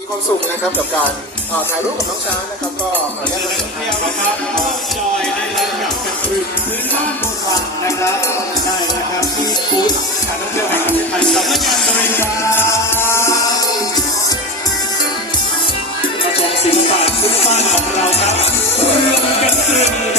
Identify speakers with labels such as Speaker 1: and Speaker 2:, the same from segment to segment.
Speaker 1: มีความสุขนะครับกับการถ่ายรูปกับน้องช้างนะครับก็ขออนุญาตประชาสัมพัน
Speaker 2: เที่ยวนะครับจอยนะครับกับกระตือพื้นบ้านโบราณนะครับได้นะครับที่บูธการท่องเที่ยวแห่งประเทศไทยสำนักงานบริการมาชมศิลปะพื้นบ้านของเราครับเรื่องกระตือครับ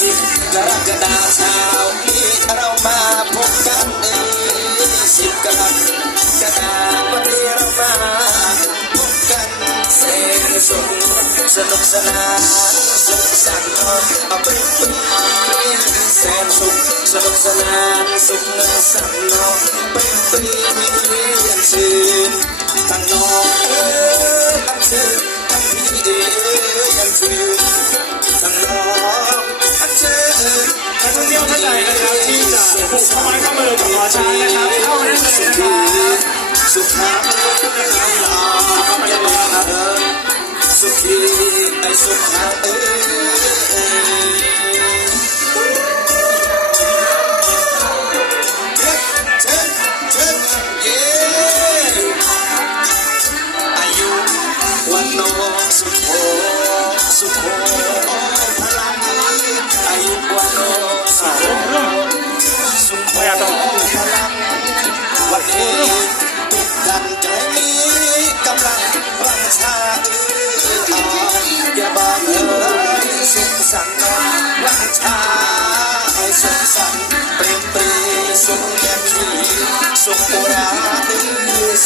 Speaker 3: กรกฎาเช้านี้เรามาพบกันเอ้ยสิบกรกฎาวันนี้เรามาพบกันเสนสุขสนุกสนานสุขสันต์เอาไปปีแสนสุขสนุกสนานสุขสันต์เอาไปปียันชื่นทั้งน้อง
Speaker 2: ใดนะครับที่จะผูกข้อไม้ข้อมือกับหมอช้างนะครับเข้าได้เลยนะครับ
Speaker 3: สุขภาพนะครับเข้ามาได้เลย
Speaker 2: ครับสุขีไอสุข
Speaker 3: ภาพเอ
Speaker 2: อ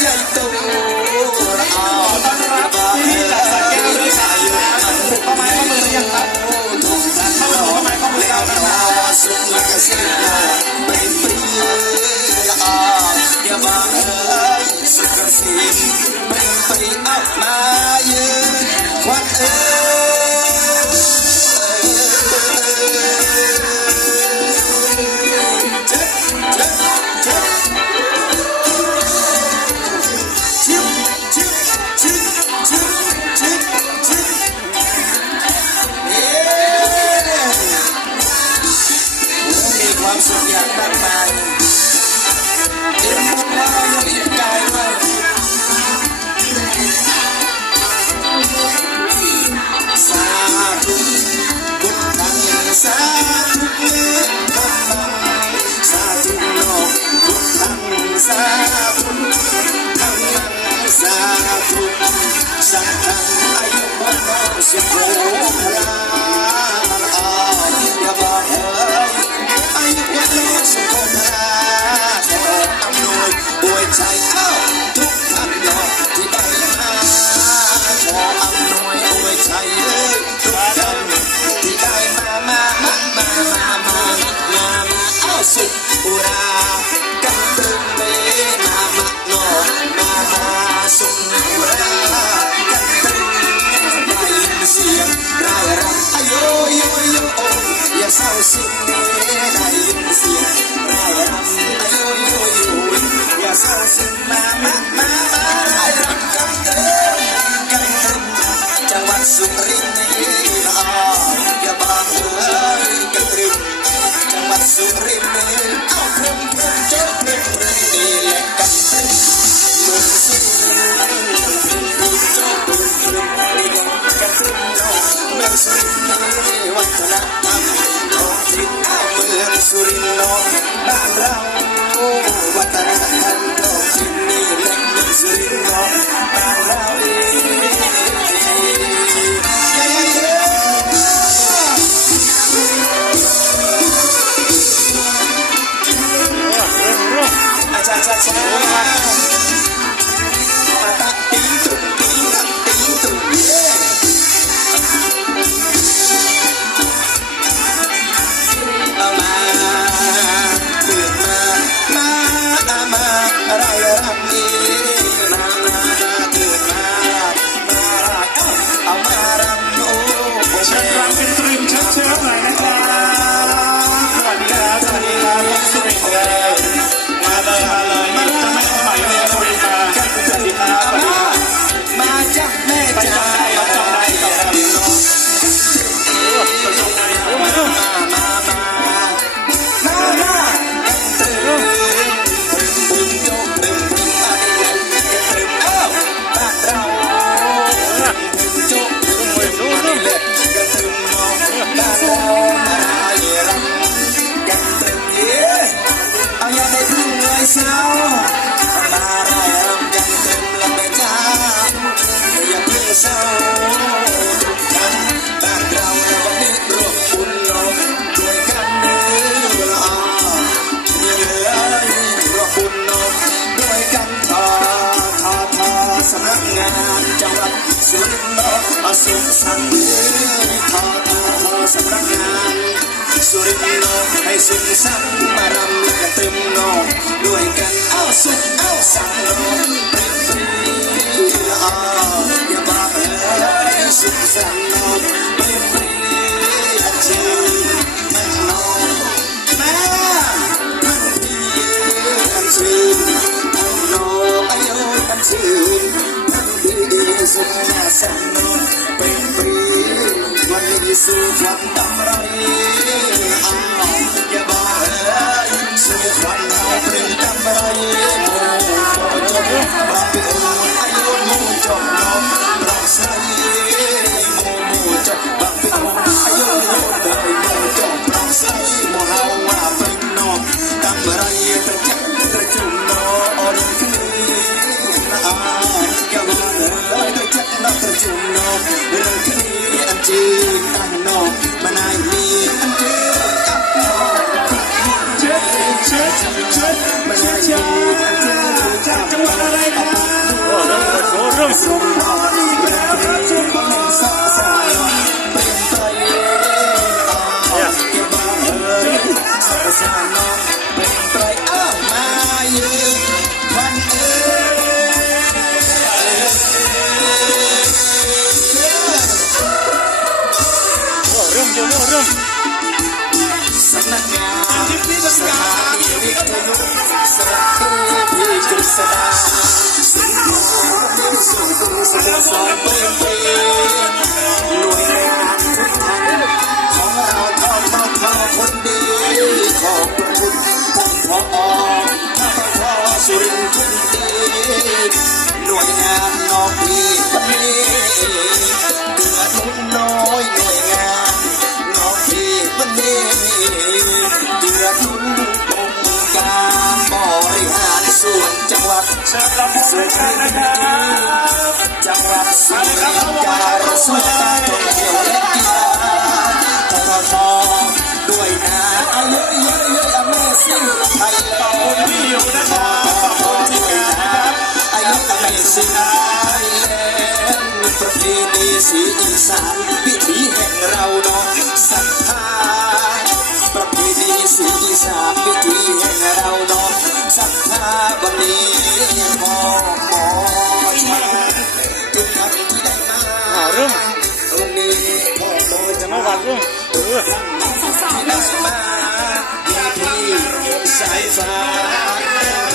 Speaker 3: ใหญ่โตเอา
Speaker 2: ต้อนรับที่จากสระแก้วด้วยครับผูกข้อไม้ข้อมือหรือยังครับ
Speaker 3: ทุกท่าน
Speaker 2: เข้าผูกข้อไม้ข้อมือ
Speaker 3: แล้
Speaker 2: แล้ว
Speaker 3: ว
Speaker 2: นะ
Speaker 3: ครับสุขและเกษตรเป็นปรีอ่าอย่าบังเอิญสุกเกษต สุรินทร์ สุรินทน้องบานเราวัฒนธรรมต้องที่นี่และมีสุรินทน้อง Yeah. ุริน
Speaker 2: ทร์ให้สุนสั
Speaker 3: งมารำกันเตึมนองด้วยกันเอาสุขเอาสังอย่าบ้าเอ้ยสุขสันต์ไม่เปลี่ยนชื่อมันนองแม่มันดีกันชื่นมันนองอายุกันชื่นมันดีสุขสันต์เป็นปีวันนี้สู่ความตั้งใจ 哇，等会儿，我手正。 ระ
Speaker 2: ทุน
Speaker 4: อ
Speaker 3: งการบริหารส่วนจังหวัด
Speaker 2: เชิญรับสุรินทร์
Speaker 3: จังหวัดสุรินการส่วนการท่องเที่ยวและกีฬาทททด้วยนะเอาเยอะเยอะเยอะอเมซิ่งไทยแล
Speaker 2: นด์ค
Speaker 3: น
Speaker 2: ที่อยู่นะครับขอบคุณที่การนะครับ
Speaker 3: อายุอเมซิ่งไทยแลนด์ประเพณีสีอีสานวิถีแห่งเราเนาะทธา สุดที่สามวิธีให้เรานอนสักทาบันนี้พอหมอชาทุกครั้งที่ได้มารื่
Speaker 4: องตร
Speaker 3: งนี้พอหมอ
Speaker 4: จะมาวัดเรื่เออ
Speaker 3: ที่ได้มาที่สายฟ้า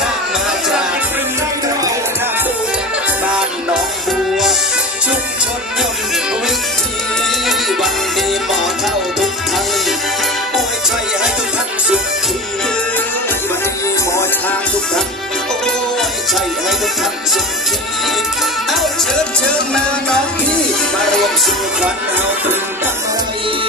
Speaker 3: ใช้ให้ทุกท่านสุดขีเอาเชิญเชิญมาน้องพี่มารวมสู่ขวันเฮาตรึงกันไร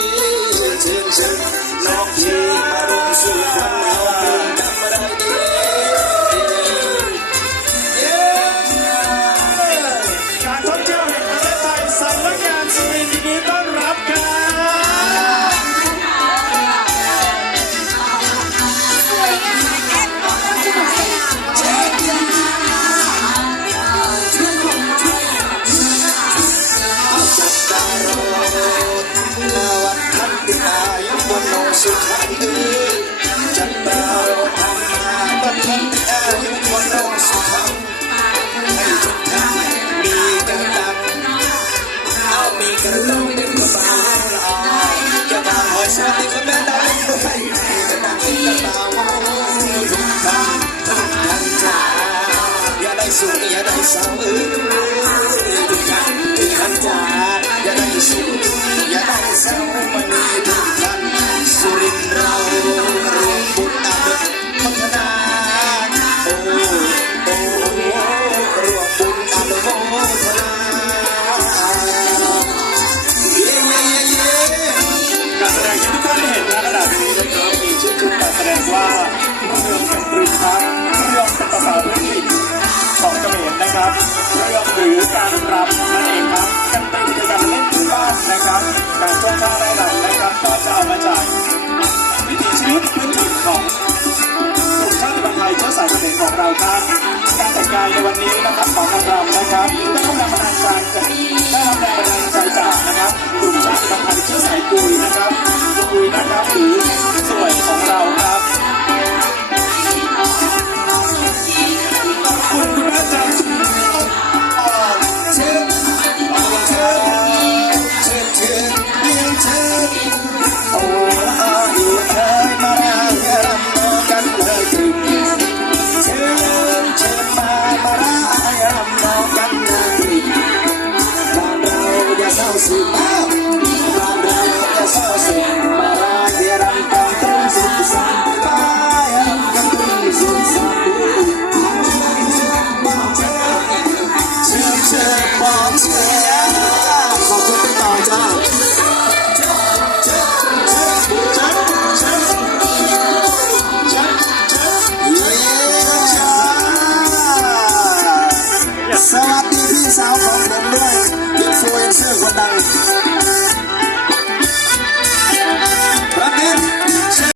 Speaker 3: ว่าเรื่
Speaker 2: องหรือช้างเรื่องภาษาพื้นถิ่นของเขมรนะครับ เรื่องหรือการรับนั่นเองครับกันเป็นกิจกรรมเล่นพื้นบ้านนะครับการต้นข้าวไร่รำนะครับก็จะเอามาจากวิถีชีวิตพื้นถิ่นของกลุ่มชาติพันธุ์ไทยเชื้อสายเขมรของเราครับการแต่งกายในวันนี้นะครับของนังรำนะครับได้กำลังมานาการจา
Speaker 3: ก